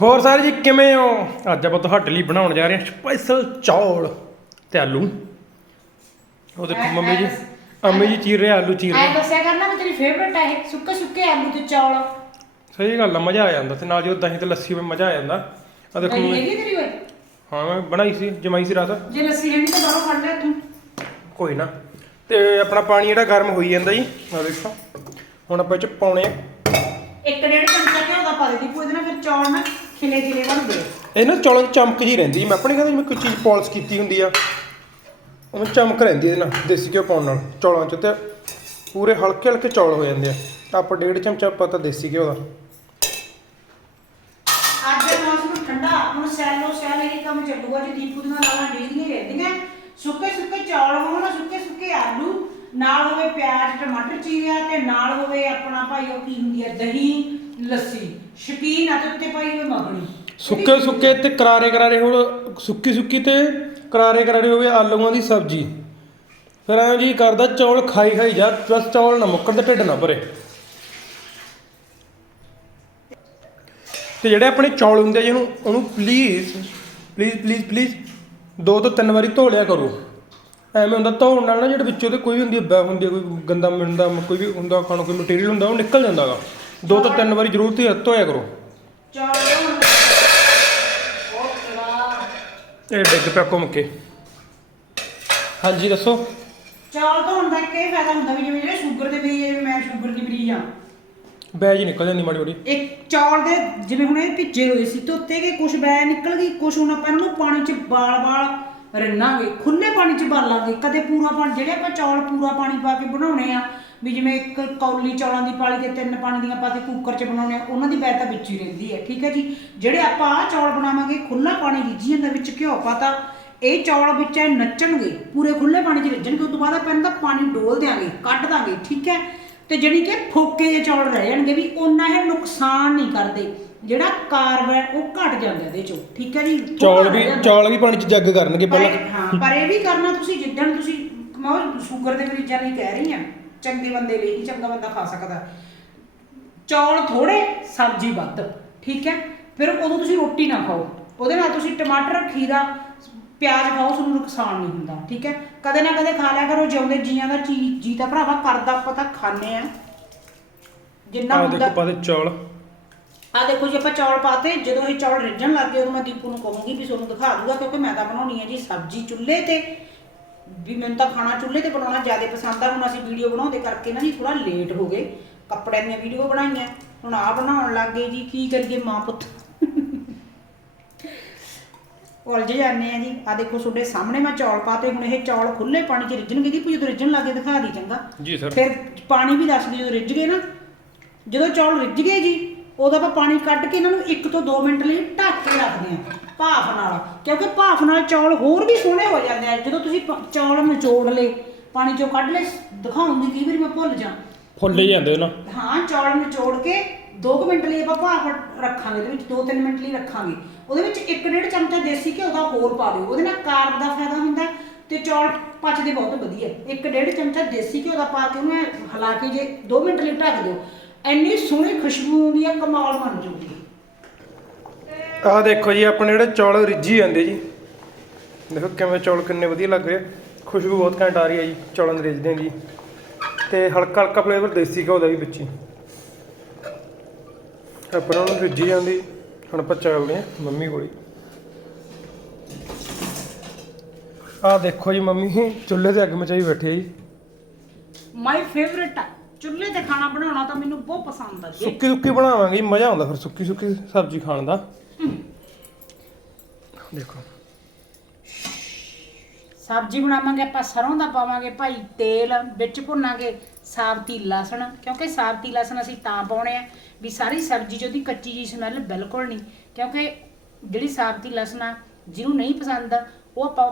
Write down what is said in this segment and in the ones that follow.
ਹੋਰ ਸਾਰੇ ਜੀ ਕਿਵੇਂ ਹੋ? ਅੱਜ ਆਪਾਂ ਤੁਹਾਡੇ ਲਈ ਬਣਾਉਣ ਜਾ ਰਹੇ ਹਾਂ ਸਪੈਸ਼ਲ ਚੌਲ ਤੇ ਆਲੂ। ਉਹ ਦੇਖੋ ਮੰਮੀ ਜੀ ਅੰਮੀ ਜੀ ਚੀਰ ਰਹੇ ਆਲੂ ਚੀਰ ਐ ਰਹੇ ਦੱਸਿਆ ਕਰਨਾ ਵੀ ਤੇਰੀ ਫੇਵਰਟ ਹੈ ਇਹ ਸੁੱਕੇ ਸੁੱਕੇ ਆਲੂ ਤੇ ਚੌਲ। ਸਹੀ ਗੱਲ ਆ ਮਜ਼ਾ ਆ ਜਾਂਦਾ ਤੇ ਨਾਲ ਜੋ ਦਹੀਂ ਤੇ ਲੱਸੀ ਵਿੱਚ ਮਜ਼ਾ ਆ ਜਾਂਦਾ। ਆ ਦੇਖੋ ਦਹੀਂ ਹੈਗੀ ਤੇਰੀ ਓਏ? ਹਾਂ ਮੈਂ ਬਣਾਈ ਸੀ ਜਮਾਈ ਸੀ ਰਾਤ। ਜੇ ਲੱਸੀ ਹੈ ਨਹੀਂ ਤਾਂ ਬਾਹਰੋਂ ਫੜ ਲੈ ਤੂੰ। ਕੋਈ ਨਾ। ਤੇ ਆਪਣਾ ਪਾਣੀ ਜਿਹੜਾ ਗਰਮ ਹੋਈ ਜਾਂਦਾ ਜੀ ਆ ਦੇਖੋ। ਹੁਣ ਆਪਾਂ ਇਹ ਚ ਪਾਉਣੇ ਆ। ਇੱਕ ਡੇਢ ਦਾ ਪਾ ਦੇ ਦੀ ਇਹਦੇ ਨਾਲ ਫਿਰ ਚੌਲ ਨਾ ਖਿਲੇ ਖਿਲੇ ਬਣਦੇ ਆ। ਇਹ ਨਾ ਚੌਲਾਂ 'ਚ ਚਮਕ ਜੀ ਰਹਿੰਦੀ ਮੈਂ ਆਪਣੇ ਕਹਿੰਦਾ ਜਿਵੇਂ ਕੋਈ ਚੀਜ਼ ਪਾਲਿਸ਼ ਕੀਤੀ ਹੁੰਦੀ ਆ ਉਹਨੂੰ ਚਮਕ ਰਹਿੰਦੀ ਇਹਦੇ ਨਾਲ ਦੇਸੀ ਘਿਓ ਪਾਉਣ ਨਾਲ ਚੌਲਾਂ 'ਚ ਤੇ ਪੂਰੇ ਹਲਕੇ ਹਲਕੇ ਚੌਲ ਹੋ ਜਾਂਦੇ ਆ। ਆਪਾਂ ਡੇਢ ਚਮਚਾ ਪਤਾ ਦੇਸੀ ਘਿਓ ਦਾ। ਅੱਜ ਦਾ ਮੌਸਮ ਠੰਡਾ ਹੁਣ ਸੈਲੋ ਸੈਲ ਇਹ ਕੰਮ ਚੱਲੂਗਾ ਜੀ ਦੀਪੂ ਦੀਆਂ ਲਾਲਾਂ ਡੇਗਦੀਆਂ ਰਹਿੰਦੀਆਂ ਸੁੱਕੇ ਸੁੱਕੇ ਚੌਲ ਹੋਣ ਸੁੱਕੇ ਸੁੱਕੇ ਆਲੂ ਨਾਲ ਹੋਵੇ ਪਿਆਜ਼ ਟਮਾਟਰ ਚੀਰਿਆ ਤੇ ਨਾਲ ਹੋਵੇ ਆਪਣਾ ਭਾਈ ਉਹ ਕੀ ਹੁੰਦੀ ਹੈ ਦਹੀਂ ਲੱਸੀ। ਸ਼ਕੀਨ ਆ ਤੇ ਉੱਤੇ ਪਾਈ ਹੋਵੇ ਮੱਖਣੀ। ਸੁੱਕੇ ਸੁੱਕੇ ਤੇ ਕਰਾਰੇ ਕਰਾਰੇ ਹੋਣ ਸੁੱਕੀ ਸੁੱਕੀ ਤੇ ਕਰਾਰੇ ਕਰਾਰੇ ਹੋਵੇ ਆਲੂਆਂ ਦੀ ਸਬਜ਼ੀ। ਫਿਰ ਐਂ ਜੀ ਕਰਦਾ ਚੌਲ ਖਾਈ ਖਾਈ ਜਾ ਬਸ ਚੌਲ ਨਾ ਮੁੱਕਣ ਤੇ ਢਿੱਡ ਨਾ ਭਰੇ। ਤੇ ਜਿਹੜੇ ਆਪਣੇ ਚੌਲ ਹੁੰਦੇ ਆ ਜਿਹਨੂੰ ਉਹਨੂੰ ਪਲੀਜ਼ ਪਲੀਜ਼ ਪਲੀਜ਼ ਪਲੀਜ਼ ਦੋ ਤੋਂ ਤਿੰਨ ਵਾਰੀ ਧੋ ਲਿਆ ਕਰੋ। ਐਵੇਂ ਹੁੰਦਾ ਧੋਣ ਨਾਲ ਨਾ ਜਿਹੜੇ ਵਿੱਚੋਂ ਤੇ ਕੋਈ ਹੁੰਦੀ ਹੈ ਬੈ ਹੁੰਦੀ ਹੈ ਕੋਈ ਗੰਦਾ ਮਿਲਦਾ ਕੋਈ ਵੀ ਹੁੰਦਾ ਖਾਣ ਕੋਈ ਮਟੀਰੀਅਲ ਹੁੰਦਾ ਉਹ ਨਿਕਲ ਜਾਂਦਾਗਾ। ਦੋ ਤੋਂ ਤਿੰਨ ਵਾਰੀ ਜ਼ਰੂਰ ਧੋ- ਧੋਇਆ ਕਰੋ। ਚੌਲ। ਉਹ ਇਹ ਡਿੱਗ ਪਿਆ ਘੁੰਮ ਕੇ। ਹਾਂਜੀ ਦੱਸੋ। ਚੌਲ ਧੋਣ ਦਾ ਇੱਕ ਇਹ ਫਾਇਦਾ ਹੁੰਦਾ ਵੀ ਜਿਵੇਂ ਜਿਹੜੇ ਸ਼ੂਗਰ ਦੇ ਮਰੀਜ਼ ਜਿਵੇਂ ਮੈਂ ਸ਼ੂਗਰ ਦੀ ਮਰੀਜ਼ ਆ ਬੈਜ ਨਿਕਲ ਜਾਂਦੀ ਮਾੜੀ ਮਾੜੀ ਇੱਕ ਚੌਲ ਦੇ ਜਿਵੇਂ ਹੁਣ ਇਹ ਭਿੱਜੇ ਹੋਏ ਸੀ ਧੋਤੇ ਗਏ ਕੁਝ ਬੈ ਨਿਕਲ ਗਈ ਕੁਝ ਹੁਣ ਆਪਾਂ ਇਹਨਾਂ ਨੂੰ ਪਾਣੀ 'ਚ ਬਾਲ-ਬਾਲ ਰਿੰਨਾਂਗੇ। ਖੁੱਲੇ ਪਾਣੀ 'ਚ ਬਾਲਾਂਗੇ। ਕਦੇ ਪੂਰਾ ਪਾਣੀ ਜਿਹੜੇ ਆਪਾਂ ਚੌਲ ਪੂਰਾ ਪਾਣੀ ਪਾ ਕੇ ਬਣਾਉਣੇ ਆ ਵੀ ਜਿਵੇਂ ਇੱਕ ਕੌਲੀ ਚੌਲਾਂ ਦੀ ਪਾਲੀ ਤੇ ਤਿੰਨ ਪਾਣੀ ਦੀਆਂ ਪਾ ਕੇ ਕੁੱਕਰ 'ਚ ਬਣਾਉਣੇ ਆ ਉਹਨਾਂ ਦੀ ਬੈ ਤਾਂ ਵਿੱਚ ਹੀ ਰਹਿੰਦੀ ਹੈ ਠੀਕ ਹੈ ਜੀ? ਜਿਹੜੇ ਆਪਾਂ ਆਹ ਚੌਲ ਬਣਾਵਾਂਗੇ ਖੁੱਲਾ ਪਾਣੀ ਰਿੱਝੀ ਜਾਂਦਾ ਵਿੱਚ ਘਿਓ ਪਾਤਾ ਇਹ ਚੌਲ ਵਿੱਚ ਐ ਨੱਚਣਗੇ ਪੂਰੇ ਖੁੱਲੇ ਪਾਣੀ 'ਚ ਰਿੱਝਣਗੇ ਉਸ ਤੋਂ ਬਾਅਦ ਆਪਾਂ ਇਹਨਾਂ ਦਾ ਪਾਣੀ ਡੋਲ ਦਿਆਂਗੇ ਕੱਢ ਦਾਂਗੇ ਠੀਕ ਹੈ? ਤੇ ਜਿਹੜੀ ਕਿ ਫੋਕੇ ਜਿਹੇ ਚੌਲ ਰਹਿ ਜਾਣਗੇ ਵੀ ਉਹਨਾਂ ਇਹ ਨੁਕਸਾਨ ਨਹੀਂ ਕਰਦੇ ਜਿਹੜਾ ਕਾਰਬਨ ਉਹ ਘਟ ਜਾਂਦਾ ਇਹਦੇ ਚੋਂ ਠੀਕ ਹੈ ਜੀ? ਚੌਲ ਵੀ। ਚੌਲ ਵੀ ਪਾਣੀ ਚ ਜੱਗ ਕਰਨਗੇ ਪਹਿਲਾਂ। ਹਾਂ ਪਰ ਇਹ ਵੀ ਕਰਨਾ ਤੁਸੀਂ ਜਿੱਦਣ ਤੁਸੀਂ ਮੈਂ ਸ਼ੂਗਰ ਦੇ ਮਰੀਜ਼ਾਂ ਲਈ ਕਹਿ ਰਹੀ ਹਾਂ। ਚੰਗੇ ਬੰਦੇ ਲਈ ਹੀ ਚੰਗਾ ਬੰਦਾ ਖਾ ਸਕਦਾ। ਚੌਲ ਥੋੜੇ ਸਬਜ਼ੀ ਵੱਧ ਠੀਕ ਹੈ? ਫਿਰ ਉਦੋਂ ਤੁਸੀਂ ਰੋਟੀ ਨਾ ਖਾਓ। ਉਹਦੇ ਨਾਲ ਤੁਸੀਂ ਟਮਾਟਰ ਖੀਰਾ ਪਿਆਜ਼ ਖਾਓ ਤੁਹਾਨੂੰ ਨੁਕਸਾਨ ਨਹੀਂ ਹੁੰਦਾ ਠੀਕ ਹੈ? ਕਦੇ ਨਾ ਕਦੇ ਖਾ ਲਿਆ ਕਰੋ ਜਿਉਂਦੇ ਜੀਆਂ ਦਾ ਜੀ ਜੀ ਤਾਂ ਭਰਾਵਾ ਕਰਦਾ ਆਪਾਂ ਤਾਂ ਖਾਣੇ ਆ ਜਿੰਨਾ ਆ ਹੁੰਦਾ ਦੇਖੋ ਪਾਦੇ ਚੌਲ। ਆ ਦੇਖੋ ਜੀ ਆਪਾਂ ਚੌਲ ਪਾਤੇ ਜਦੋਂ ਇਹ ਚੌਲ ਰਿੱਝਣ ਲੱਗ ਗਏ ਉਦੋਂ ਮੈਂ ਦੀਪੂ ਨੂੰ ਕਹੂੰਗੀ ਵੀ ਤੁਹਾਨੂੰ ਦਿਖਾ ਦੂਗਾ ਕਿਉਂਕਿ ਮੈਂ ਤਾਂ ਬਣਾਉਣੀ ਹੈ ਜੀ ਸਬਜ਼ੀ ਚੁੱਲ੍ਹੇ ਤੇ। ਵੀ ਮੈਨੂੰ ਤਾਂ ਖਾਣਾ ਚੁੱਲ੍ਹੇ ਤੇ ਬਣਾਉਣਾ ਜ਼ਿਆਦਾ ਪਸੰਦ ਆ ਹੁਣ ਅਸੀਂ ਵੀਡੀਓ ਬਣਾਉਂਦੇ ਕਰਕੇ ਨਾ ਜੀ ਥੋੜਾ ਲੇਟ ਹੋ ਗਏ। ਕੱਪੜਿਆਂ ਦੀਆਂ ਵੀਡੀਓ ਬਣਾਈਆਂ ਹੁਣ ਆ ਬਣਾਉਣ ਲੱਗ ਗਏ ਜੀ ਕੀ ਕਰੀਏ ਮਾਂ ਪੁੱਤ? ਉਲਝ ਜਾਂਦੇ ਆ ਜੀ। ਆ ਦੇਖੋ ਤੁਹਾਡੇ ਸਾਹਮਣੇ ਮੈਂ ਚੌਲ ਪਾਤੇ ਹੁਣ ਇਹ ਚੌਲ ਖੁੱਲੇ ਪਾਣੀ 'ਚ ਰਿੱਝਣਗੇ ਦੀ ਜਦੋਂ ਰਿੱਝਣ ਲੱਗੇ ਦਿਖਾ ਦੀ ਚੰਗਾ। ਜੀ ਸਰ ਫਿਰ ਪਾਣੀ ਵੀ ਦੱਸ ਦਿਓ ਜਦੋਂ ਰਿੱਝ ਗਏ ਨਾ ਜਦੋਂ ਚੌਲ ਰਿੱਝ ਗਏ ਜੀ ਉਦੋਂ ਆਪਾਂ ਪਾਣੀ ਕੱਢ ਕੇ ਇਹਨਾਂ ਨੂੰ 1 ਤੋਂ 2 ਮਿੰਟ ਲਈ ਢੱਕ ਕੇ ਰੱਖਦੇ ਹਾਂ ਭਾਫ ਨਾਲ ਕਿਉਂਕਿ ਭਾਫ ਨਾਲ ਚੌਲ ਹੋਰ ਵੀ ਸੋਹਣੇ ਹੋ ਜਾਂਦੇ ਆ। ਜਦੋਂ ਤੁਸੀਂ ਪ- ਚੌਲ ਨਿਚੋੜ ਲਏ ਪਾਣੀ ਚੋਂ ਕੱਢ ਲਏ ਦਿਖਾਉਂਗੀ ਕਈ ਵਾਰੀ ਮੈਂ ਭੁੱਲ ਜਾ। ਫੁੱਲੇ ਜਾਂਦੇ ਨਾ। ਹਾਂ ਚੌਲ ਨਿਚੋੜ ਕੇ 2 ਮਿੰਟ ਲਈ ਆਪਾਂ ਭਾਫ ਰੱਖਾਂਗੇ ਉਹਦੇ ਵਿੱਚ 2-3 ਮਿੰਟ ਲਈ ਰੱਖਾਂਗੇ। ਉਹਦੇ ਵਿੱਚ 1.5 ਚਮਚਾ ਦੇਸੀ ਘਿਓ ਦਾ ਹੋਰ ਪਾ ਦਿਓ। ਉਹਦੇ ਨਾਲ ਕਾਰਬ ਦਾ ਫਾਇਦਾ ਹੁੰਦਾ ਤੇ ਚੌਲ ਪਚਦੇ ਬਹੁਤ ਵਧੀਆ। 1.5 ਚਮਚਾ ਦੇਸੀ ਘਿਓ ਦਾ ਪਾ ਕੇ ਉਹਨੂੰ ਐਂ ਹਿਲਾ ਕੇ ਜੇ 2 ਮਿੰਟ ਲਈ ਢੱਕ ਦਿਓ ਇੰਨੀ ਸੋਹਣੀ ਖੁਸ਼ਬੂ ਆਉਂਦੀ ਆ ਕਮਾਲ ਬਣ ਜੂਗੀ ਆਹ ਦੇਖੋ ਜੀ ਆਪਣੇ ਜਿਹੜੇ ਚੌਲ ਰਿੱਝੀ ਜਾਂਦੇ ਜੀ। ਦੇਖੋ ਕਿਵੇਂ ਚੌਲ ਕਿੰਨੇ ਵਧੀਆ ਲੱਗ ਰਹੇ। ਖੁਸ਼ਬੂ ਬਹੁਤ ਘੈਂਟ ਆ ਰਹੀ ਹੈ ਜੀ ਚੌਲਾਂ ਦੇ ਰਿੱਝਦੇ ਜੀ। ਤੇ ਹਲਕਾ ਹਲਕਾ ਫਲੇਵਰ ਦੇਸੀ ਘਿਓ ਦਾ ਵੀ ਵਿੱਚ ਹੀ। ਆਪਣਾ ਉਹਨੂੰ ਰਿੱਝੀ ਜਾਂਦੀ। ਹੁਣ ਆਪਾਂ ਚੱਲਦੇ ਆ ਮੰਮੀ ਕੋਲ ਆਹ ਦੇਖੋ ਜੀ ਮੰਮੀ ਚੁੱਲ੍ਹੇ ਤੇ ਅੱਗ ਮਚਾਈ ਬੈਠੀ ਹੈ ਜੀ। ਮਾਈ ਫੇਵਰਿਟ ਆ। ਚੁੱਲ੍ਹੇ ਤੇ ਖਾਣਾ ਬਣਾਉਣਾ ਤਾਂ ਮੈਨੂੰ ਬਹੁਤ ਪਸੰਦ ਆ ਜੀ। ਸੁੱਕੀ ਸੁੱਕੀ ਬਣਾਵਾਂਗੇ ਮਜ਼ਾ ਆਉਂਦਾ ਫਿਰ ਸੁੱਕੀ ਸੁੱਕੀ ਸਬਜ਼ੀ ਖਾਣ ਦਾ। ਦੇਖੋ। ਸਬਜ਼ੀ ਬਣਾਵਾਂਗੇ ਆਪਾਂ ਸਰੋਂ ਦਾ ਪਾਵਾਂਗੇ ਭਾਈ ਤੇਲ ਵਿੱਚ ਭੁੰਨਾਂਗੇ ਸਾਬਤੀ ਲਸਣ ਕਿਉਂਕਿ ਸਾਬਤੀ ਲਸਣ ਅਸੀਂ ਤਾਂ ਪਾਉਣੇ ਆ ਵੀ ਸਾਰੀ ਸਬਜ਼ੀ 'ਚ ਉਹਦੀ ਕੱਚੀ ਜੀ ਸਮੈਲ ਬਿਲਕੁਲ ਨਹੀਂ। ਕਿਉਂਕਿ ਜਿਹੜੀ ਸਾਬਤੀ ਲਸਣ ਆ ਜਿਹਨੂੰ ਨਹੀਂ ਪਸੰਦ ਉਹ ਆਪਾਂ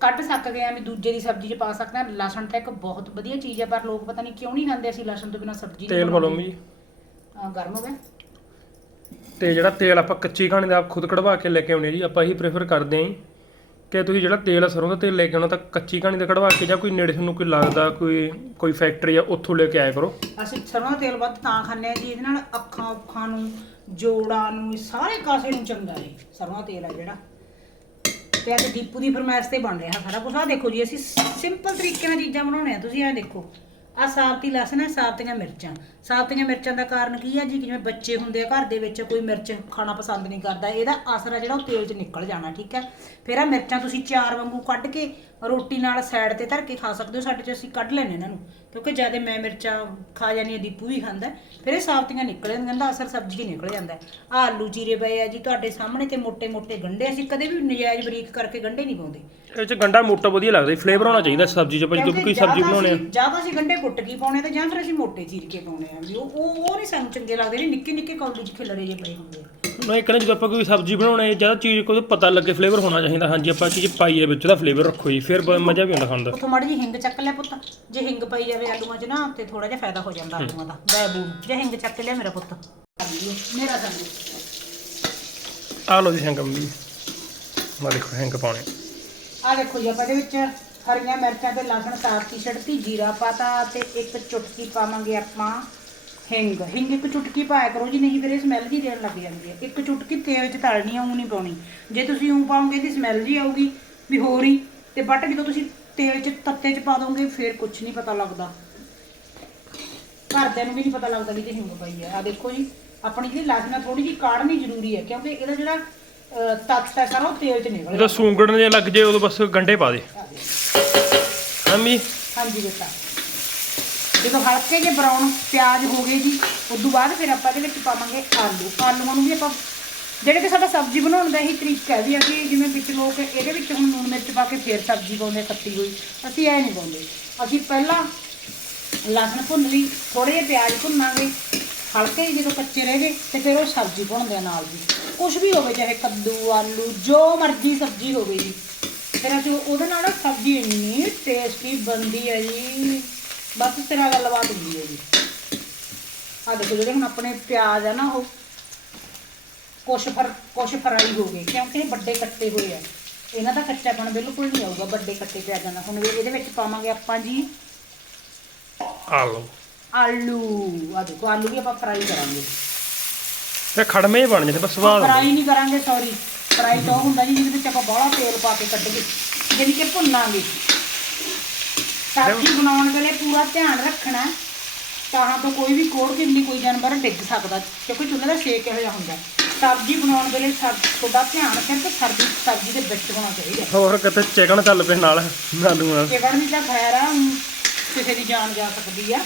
ਕੱਢ ਸਕਦੇ ਆ ਵੀ ਦੂਜੇ ਦੀ ਸਬਜ਼ੀ 'ਚ ਪਾ ਸਕਦੇ ਆ। ਲਸਣ ਤਾਂ ਇੱਕ ਬਹੁਤ ਵਧੀਆ ਚੀਜ਼ ਹੈ ਪਰ ਲੋਕ ਪਤਾ ਨਹੀਂ ਕਿਉਂ ਨਹੀਂ ਖਾਂਦੇ ਅਸੀਂ ਲਸਣ ਤੋਂ ਬਿਨਾਂ ਸਬਜ਼ੀ ਨਹੀਂ ਤੇਲ ਪਾ ਲਓ ਬਣਾਉਂਦੇ। ਜੀ। ਆ, ਗਰਮ ਹੋ ਗਿਆ। ਤੇ ਜਿਹੜਾ ਤੇਲ ਆਪਾਂ ਕੱਚੀ ਖਾਣੇ ਦਾ ਆਪ ਖੁਦ ਕਢਵਾ ਕੇ ਲੈ ਕੇ ਆਉਣੇ ਜੀ, ਆਪਾਂ ਇਹੀ ਪ੍ਰੇਫਰ ਕਰਦੇ ਆਂ ਕਿ ਤੁਸੀਂ ਜਿਹੜਾ ਤੇਲ ਆ ਸਰੋਂ ਦਾ ਤੇਲ ਲੈ ਕੇ ਆਉਣਾ ਤਾਂ ਕੱਚੀ ਕਹਾਣੀ ਦਾ ਕਢਵਾ ਕੇ ਜਾਂ ਕੋਈ ਨੇੜੇ ਤੁਹਾਨੂੰ ਕੋਈ ਲੱਗਦਾ, ਕੋਈ ਕੋਈ ਫੈਕਟਰੀ ਆ, ਉੱਥੋਂ ਲੈ ਕੇ ਆਇਆ ਕਰੋ। ਅਸੀਂ ਸਰੋਂ ਦਾ ਤੇਲ ਵੱਧ ਤਾਂ ਖਾਂਦੇ ਆ ਜੀ, ਇਹਦੇ ਨਾਲ ਅੱਖਾਂ, ਉੱਖਾਂ ਨੂੰ, ਜੋੜਾਂ ਨੂੰ ਸਾਰੇ ਕਾਸੇ ਨੂੰ ਚੰਗਾ ਹੈ ਸਰੋਂ ਦਾ ਤੇਲ ਆ ਜਿਹੜਾ। ਤੇ ਅੱਜ ਦੀਪੂ ਦੀ ਫਰਮਾਇਸ਼ ਤੇ ਬਣ ਰਿਹਾ ਸਾਰਾ ਕੁਝ ਆ ਦੇਖੋ ਜੀ, ਅਸੀਂ ਸਿੰਪਲ ਤਰੀਕੇ ਨਾਲ ਚੀਜ਼ਾਂ ਬਣਾਉਣੇ ਆ ਤੁਸੀਂ ਇਹ ਦੇਖੋ। ਆ ਸਾਬਤੀ ਲਸਣ ਹੈ ਸਾਬਤੀਆਂ ਮਿਰਚਾਂ। ਸਾਬਤੀਆਂ ਮਿਰਚਾਂ ਦਾ ਕਾਰਨ ਕੀ ਹੈ ਜੀ? ਜਿਵੇਂ ਬੱਚੇ ਹੁੰਦੇ ਆ ਘਰ ਦੇ ਵਿੱਚ ਕੋਈ ਮਿਰਚ ਖਾਣਾ ਪਸੰਦ ਨਹੀਂ ਕਰਦਾ, ਇਹਦਾ ਅਸਰ ਆ ਜਿਹੜਾ ਉਹ ਤੇਲ 'ਚ ਨਿਕਲ ਜਾਣਾ, ਠੀਕ ਹੈ? ਫਿਰ ਆ ਮਿਰਚਾਂ ਤੁਸੀਂ ਚਾਰ ਵਾਂਗੂ ਕੱਢ ਕੇ ਰੋਟੀ ਨਾਲ ਸਾਈਡ ਤੇ ਧਰ ਕੇ ਖਾ ਸਕਦੇ ਹੋ ਸਾਡੇ ਚ ਅਸੀਂ ਕੱਢ ਲੈਨੇ ਇਹਨਾਂ ਨੂੰ ਕਿਉਂਕਿ ਜ਼ਿਆਦਾ ਮੈਂ ਮਿਰਚਾਂ ਖਾ ਜਾਨੀ ਦੀਪੂ ਵੀ ਖਾਂਦਾ ਫਿਰ ਇਹ ਸਾਫਤੀਆਂ ਨਿਕਲ ਜਾਂਦੀਆਂ ਦਾ ਅਸਰ ਸਬਜ਼ੀ ਨਿਕਲ ਜਾਂਦਾ ਆਲੂ ਜੀਰੇ ਪਏ ਆ ਜੀ ਤੁਹਾਡੇ ਸਾਹਮਣੇ ਤੇ ਮੋٹے-ਮੋٹے ਗੰਡੇ ਅਸੀਂ ਕਦੇ ਵੀ ਨਜਾਇਜ਼ ਬਰੀਕ ਕਰਕੇ ਗੰਡੇ ਨਹੀਂ ਪਾਉਂਦੇ। ਇਹ ਚ ਗੰਡਾ ਮੋਟਾ ਵਧੀਆ ਲੱਗਦਾ ਫਲੇਵਰ ਹੋਣਾ ਚਾਹੀਦਾ ਸਬਜ਼ੀ ਚ ਭਾਜੀ ਕਿਉਂਕਿ ਕੋਈ ਸਬਜ਼ੀ ਬਣਾਉਣੇ ਆ। ਜਾਂ ਤਾਂ ਅਸੀਂ ਗੰਡੇ ਕੁੱਟ ਕੇ ਪਾਉਣੇ ਤੇ ਜਾਂ ਫਿਰ ਅਸੀਂ ਮੋਟੇ ਚੀਰ ਕੇ ਪਾਉਣੇ ਆ ਵੀ ਉਹ ਉਹ ਨਹੀਂ ਸਾਨੂੰ ਚੰਗੇ ਲੱਗਦੇ ਨੇ ਨਿੱਕੇ ਨਿੱਕੇ ਕੌਲੀ ਚ ਖਿਲਰੇ ਜੇ ਪਏ ਹੁੰਦੇ ਆ। ਨਾ ਇੱਕ ਨਾ ਜਦੋਂ ਆਪਾਂ ਕੋਈ ਸਬਜ਼ੀ ਬਣਾਉਣੇ ਜ਼ਿਆਦਾ ਚੀਜ਼ ਕੋਈ ਪਤਾ ਲੱਗੇ ਫਲੇਵਰ ਹੋਣਾ ਚਾਹੀਦਾ। ਹਾਂਜੀ ਆਪਾਂ ਚੀਜ਼ ਪਾਈਏ ਵਿੱਚ ਉਹਦਾ ਫਲੇਵਰ ਰੱਖੋ ਜੀ ਫਿਰ ਬ- ਮਜ਼ਾ ਵੀ ਆਉਂਦਾ ਖਾਣ ਦਾ। ਉਥੋਂ ਮਾੜੀ ਜੀ ਹਿੰਗ ਚੱਕ ਲਿਆ ਪੁੱਤ। ਜੇ ਹਿੰਗ ਪਈ ਜਾਵੇ ਆਲੂਆਂ 'ਚ ਨਾ ਤੇ ਥੋੜਾ ਜਿਹਾ ਫਾਇਦਾ ਹੋ ਜਾਂਦਾ ਆਲੂਆਂ ਦਾ। ਬੈਬੂ ਜੇ ਹਿੰਗ ਚੱਕ ਲਿਆ ਮੇਰਾ ਪੁੱਤ। ਮੇਰਾ ਸੰਗ ਆ ਲਓ ਜੀ ਹੈਂਗ ਮੰਮੀ ਮਾ ਦੇਖੋ ਹੈਂਗ ਪਾਉਣੇ। ਆ ਦੇਖੋ ਜੀ ਆਪਾਂ ਇਹਦੇ ਵਿੱਚ ਹਰੀਆਂ ਮਿਰਚਾਂ ਤੇ ਲਸਣ ਤਾਰਤੀ ਛੜਤੀ ਜੀਰਾ ਪਾਤਾ ਤੇ ਇੱਕ ਚੁਟਕੀ ਪਾਵਾਂਗੇ ਆਪਾਂ। ਹਿੰਗ ਹਿੰਗ ਇੱਕ ਚੁਟਕੀ ਪਾਇਆ ਕਰੋ ਜੀ ਨਹੀਂ ਫਿਰ ਇਹ ਸਮੈਲ ਜੀ ਦੇਣ ਲੱਗ ਜਾਂਦੀ ਹੈ। ਇੱਕ ਚੁਟਕੀ ਤੇਲ 'ਚ ਤਲਣੀ ਆ ਉਹ ਨਹੀਂ ਪਾਉਣੀ। ਜੇ ਤੁਸੀਂ ਉਹ ਪਾਓਗੇ ਇਹਦੀ ਸਮੈਲ ਜੀ ਆਊਗੀ ਵੀ ਹੋਰ ਹੀ ਤੇ ਬਟ ਜਦੋਂ ਤੁਸੀਂ ਤੇਲ 'ਚ ਤੱਤੇ 'ਚ ਪਾ ਦੋਗੇ ਫਿਰ ਕੁਝ ਨਹੀਂ ਪਤਾ ਲੱਗਦਾ। ਘਰਦਿਆਂ ਨੂੰ ਵੀ ਨਹੀਂ ਪਤਾ ਲੱਗਦਾ ਵੀ ਇਹ ਹਿੰਗ ਪਈ ਹੈ। ਆ ਦੇਖੋ ਜੀ ਆਪਣੀ ਜਿਹੜੀ ਲਸਣਾ ਥੋੜੀ ਜਿਹੀ ਕਾੜਨੀ ਜ਼ਰੂਰੀ ਹੈ ਕਿਉਂਕਿ ਇਹਦਾ ਜਿਹੜਾ ਤੱਤ ਹੈ ਸਾਰਾ ਉਹ ਤੇਲ 'ਚ ਨਿਕਲ ਜਦੋਂ ਸੂੰਗੜਨ ਜੇ ਲੱਗ ਜੇ ਉਦੋਂ ਬਸ ਗੰਡੇ ਪਾ ਦੇ। ਮੰਮੀ। ਹਾਂਜੀ ਬੇਟਾ। ਜਦੋਂ ਹਲਕੇ ਜੇ ਬਰਾਊਨ ਪਿਆਜ਼ ਹੋ ਗਏ ਜੀ ਉਸ ਤੋਂ ਬਾਅਦ ਫਿਰ ਆਪਾਂ ਇਹਦੇ ਵਿੱਚ ਪਾਵਾਂਗੇ ਆਲੂ। ਆਲੂਆਂ ਨੂੰ ਵੀ ਆਪਾਂ ਜਿਹੜੇ ਕਿ ਸਾਡਾ ਸਬਜ਼ੀ ਬਣਾਉਣ ਦਾ ਇਹੀ ਤਰੀਕਾ ਹੈ ਵੀ ਅਸੀਂ ਜਿਵੇਂ ਵਿੱਚ ਲੋਕ ਇਹਦੇ ਵਿੱਚ ਹੁਣ ਲੂਣ ਮਿਰਚ ਪਾ ਕੇ ਫੇਰ ਸਬਜ਼ੀ ਪਾਉਂਦੇ ਕੱਟੀ ਹੋਈ, ਅਸੀਂ ਇਹ ਨਹੀਂ ਪਾਉਂਦੇ। ਅਸੀਂ ਪਹਿਲਾਂ ਲਸਣ ਭੁੰਨ ਲਈ ਥੋੜੇ ਜਿਹੇ ਪਿਆਜ਼ ਭੁੰਨਾਂਗੇ, ਹਲਕੇ ਜਦੋਂ ਕੱਚੇ ਰਹਿ ਗਏ, ਤੇ ਫਿਰ ਉਹ ਸਬਜ਼ੀ ਭੁੰਨਦੇ ਆ ਨਾਲ ਜੀ ਕੁਝ ਵੀ ਹੋਵੇ, ਚਾਹੇ ਕੱਦੂ, ਆਲੂ, ਜੋ ਮਰਜ਼ੀ ਸਬਜ਼ੀ ਹੋਵੇ ਜੀ। ਫਿਰ ਅਸੀਂ ਉਹਦੇ ਨਾਲ ਸਬਜ਼ੀ ਇੰਨੀ ਟੇਸਟੀ ਬਣਦੀ ਹੈ ਜੀ। ਬਸ ਤੇਰਾ ਗੱਲਬਾਤ ਹੁੰਦੀ ਹੈ ਜੀ ਆ ਦੇਖੋ ਜਿਹੜੇ ਹੁਣ ਆਪਣੇ ਪਿਆਜ਼ ਆ ਨਾ ਉਹ ਕੁਛ ਫਰ ਕੁਛ ਫਰਾਈ ਹੋ ਗਏ ਕਿਉਂਕਿ ਵੱਡੇ ਕੱਟੇ ਹੋਏ ਆ। ਇਹਨਾਂ ਦਾ ਕੱਚਾਪਣ ਬਿਲਕੁਲ ਨਹੀਂ ਆਊਗਾ ਵੱਡੇ ਕੱਟੇ ਪਿਆਜ਼ਾਂ ਦਾ। ਹੁਣ ਇਹਦੇ ਵਿੱਚ ਪਾਵਾਂਗੇ ਆਪਾਂ ਜੀ ਆ ਲਓ ਆਲੂ। ਆ ਦੇਖੋ ਆਲੂ ਵੀ ਆਪਾਂ ਫਰਾਈ ਕਰਾਂਗੇ। ਇਹ ਖੜਮੇ ਜਿਹੇ ਬਣ ਜਾਂਦੇ ਬਸ ਸਵਾਦ। ਫਰਾਈ ਨਹੀਂ ਕਰਾਂਗੇ ਸੌਰੀ ਫਰਾਈ ਤਾਂ ਹੁੰਦਾ ਜੀ ਜਿਹਦੇ ਵਿੱਚ ਆਪਾਂ ਬਾਹਲਾ ਤੇਲ ਪਾ ਕੇ ਕੱਢ ਕੇ ਜਿਹੜੀ ਕਿ ਭੁੰਨਾਂਗੇ। ਸਬਜ਼ੀ ਬਣਾਉਣ ਵੇਲੇ ਪੂਰਾ ਧਿਆਨ ਰੱਖਣਾ। ਤਾਂ ਤੋਂ ਕੋਈ ਵੀ ਕੋੜ ਕਿੰਨੀ ਕੋਈ ਜਾਨਵਰ ਡਿੱਗ ਸਕਦਾ ਕਿਉਂਕਿ ਚੁੱਲ੍ਹੇ ਦਾ ਸੇਕ ਇਹੋ ਜਿਹਾ ਹੁੰਦਾ। ਸਬਜ਼ੀ ਬਣਾਉਣ ਵੇਲੇ ਤੁਹਾਡਾ ਧਿਆਨ ਸਿਰਫ ਸਬਜ਼ੀ ਸਬਜ਼ੀ ਦੇ ਵਿੱਚ ਹੋਣਾ ਚਾਹੀਦਾ। ਹੋਰ ਕਿਤੇ ਚਿਕਨ ਚੱਲ ਪਏ ਨਾਲ ਆਲੂ ਨਾਲ ਚਿਕਨ ਦੀ ਤਾਂ ਖੈਰ ਆ ਕਿਸੇ ਦੀ ਜਾਨ ਜਾ ਸਕਦੀ ਆ।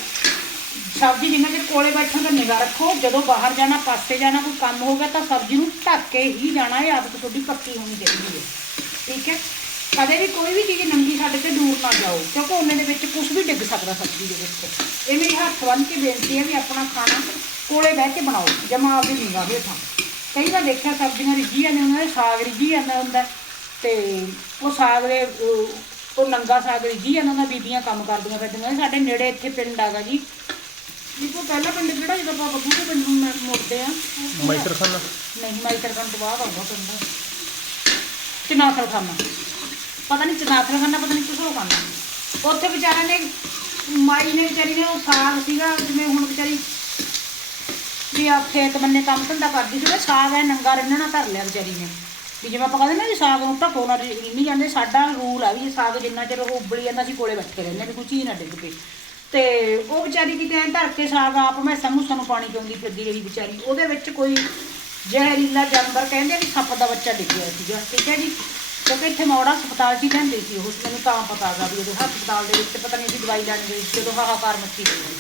ਸਬਜ਼ੀ ਜਿੰਨਾ ਚਿਰ ਕੋਲੇ ਬੈਠਣ ਦਾ ਨਿਗਾਹ ਰੱਖੋ ਜਦੋਂ ਬਾਹਰ ਜਾਣਾ ਪਾਸੇ ਜਾਣਾ ਕੋਈ ਕੰਮ ਹੋ ਗਿਆ ਤਾਂ ਸਬਜ਼ੀ ਨੂੰ ਢੱਕ ਕੇ ਹੀ ਜਾਣਾ ਇਹ ਆਦਤ ਤੁਹਾਡੀ ਪੱਕੀ ਹੋਣੀ ਚਾਹੀਦੀ ਹੈ। ਠੀਕ ਹੈ? ਕਦੇ ਵੀ ਕੋਈ ਵੀ ਚੀਜ਼ ਨੰਗੀ ਛੱਡ ਕੇ ਦੂਰ ਨਾ ਜਾਓ ਕਿਉਂਕਿ ਉਹਨੇ ਦੇ ਵਿੱਚ ਕੁਝ ਵੀ ਡਿੱਗ ਸਕਦਾ ਸਬਜ਼ੀ ਦੇ ਵਿੱਚ। ਇਹ ਮੇਰੀ ਹੱਥ ਬੰਨ੍ਹ ਕੇ ਬੇਨਤੀ ਹੈ ਵੀ ਆਪਣਾ ਖਾਣਾ ਕੋਲੇ ਬਹਿ ਕੇ ਬਣਾਓ ਜਮਾ ਆਪਦੀ ਨਿਗਾਹ ਹੇਠਾਂ। ਕਈ ਵਾਰ ਦੇਖਿਆ ਸਬਜ਼ੀਆਂ ਰਿੱਝੀ ਜਾਂਦੇ ਉਹਨਾਂ ਦੇ ਸਾਗ ਰਿੱਝੀ ਜਾਂਦਾ ਹੁੰਦਾ ਤੇ ਉਹ ਸਾਗ ਦੇ ਉਹ ਨੰਗਾ ਸਾਗ ਰਿੱਝੀ ਜਾਂਦਾ ਹੁੰਦਾ ਬੀਬੀਆਂ ਕੰਮ ਕਰਦੀਆਂ ਫਿਰਦੀਆਂ ਸਾਡੇ ਨੇੜੇ ਇੱਥੇ ਪਿੰਡ ਹੈਗਾ ਜੀ। ਜਿੱਥੋਂ ਪਹਿਲਾ ਪਿੰਡ ਕਿਹੜਾ ਜਦੋਂ ਆਪਾਂ ਬੱਬੂ ਦੇ ਪਿੰਡ ਨੂੰ ਮੁੜਦੇ ਆ? ਮਾਈਟਰ ਖਾਨਾ ਨਹੀਂ ਮਾਈਟਰਖਾਨ ਤੋਂ ਬਾਅਦ ਆਉਂਦਾ ਪਿੰਡ। ਚਨਾਥਲ ਖਾਨਾ ਪਤਾ ਨਹੀਂ ਚਨਾਥਲ ਖਾਨਾ ਪਤਾ ਨਹੀਂ ਕਿਸੋ ਖਾਨਾ ਉੱਥੇ ਵਿਚਾਰਿਆਂ ਨੇ, ਮਾਈ ਨੇ ਵਿਚਾਰੀ ਨੇ ਉਹ ਸਾਗ ਸੀਗਾ, ਜਿਵੇਂ ਹੁਣ ਵਿਚਾਰੀ ਵੀ ਆ ਖੇਤ ਬੰਨੇ ਕੰਮ ਧੰਦਾ ਕਰਦੀ ਸੀ ਉਹ ਸਾਗ ਐ, ਨੰਗਾ ਰਿੰਨਣਾ ਧਰ ਲਿਆ ਵਿਚਾਰੀ ਨੇ। ਵੀ ਜਿਵੇਂ ਆਪਾਂ ਕਹਿੰਦੇ ਨਾ ਵੀ ਸਾਗ ਨੂੰ ਢੱਕੋ ਨਾ ਰਿੰਨੀ ਜਾਂਦੇ ਸਾਡਾ ਰੂਲ ਆ ਵੀ ਸਾਗ ਜਿੰਨਾ ਚਿਰ ਉਹ ਉਬਲੀ ਜਾਂਦਾ ਸੀ ਕੋਲੇ ਬੈਠੇ ਰਹਿੰਦੇ ਵੀ ਕੋਈ ਚੀਜ਼ ਨਾ ਡਿੱਗ ਪਏ। ਤੇ ਉਹ ਵਿਚਾਰੀ ਕਿਤੇ ਐਂ ਧਰ ਕੇ ਸਾਗ ਆਪ ਮੈਂ ਸਮੂਸਾਂ ਨੂੰ ਪਾਣੀ ਪਿਉਂਦੀ ਫਿਰਦੀ ਰਹੀ ਵਿਚਾਰੀ। ਉਹਦੇ ਵਿੱਚ ਕੋਈ ਜ਼ਹਿਰੀਲਾ ਜਾਨਵਰ ਕਹਿੰਦੇ ਵੀ ਸੱਪ ਦਾ ਬੱਚਾ ਡਿੱਗਿਆ ਸੀਗਾ, ਠੀਕ ਹੈ ਜੀ? ਕਿਉਂਕਿ ਇੱਥੇ ਮੋੜਾ ਹਸਪਤਾਲ 'ਚ ਹੀ ਰਹਿੰਦੇ ਸੀ ਉਹ, ਮੈਨੂੰ ਤਾਂ ਪਤਾ ਗਾ ਵੀ ਉਹਦੇ ਹਸਪਤਾਲ ਦੇ ਵਿੱਚ ਪਤਾ ਨਹੀਂ ਅਸੀਂ ਦਵਾਈ ਲੈਣ ਗਈ ਸੀ, ਜਦੋਂ ਹਾਹਾਕਾਰ ਮੱਚੀ ਹੋਈ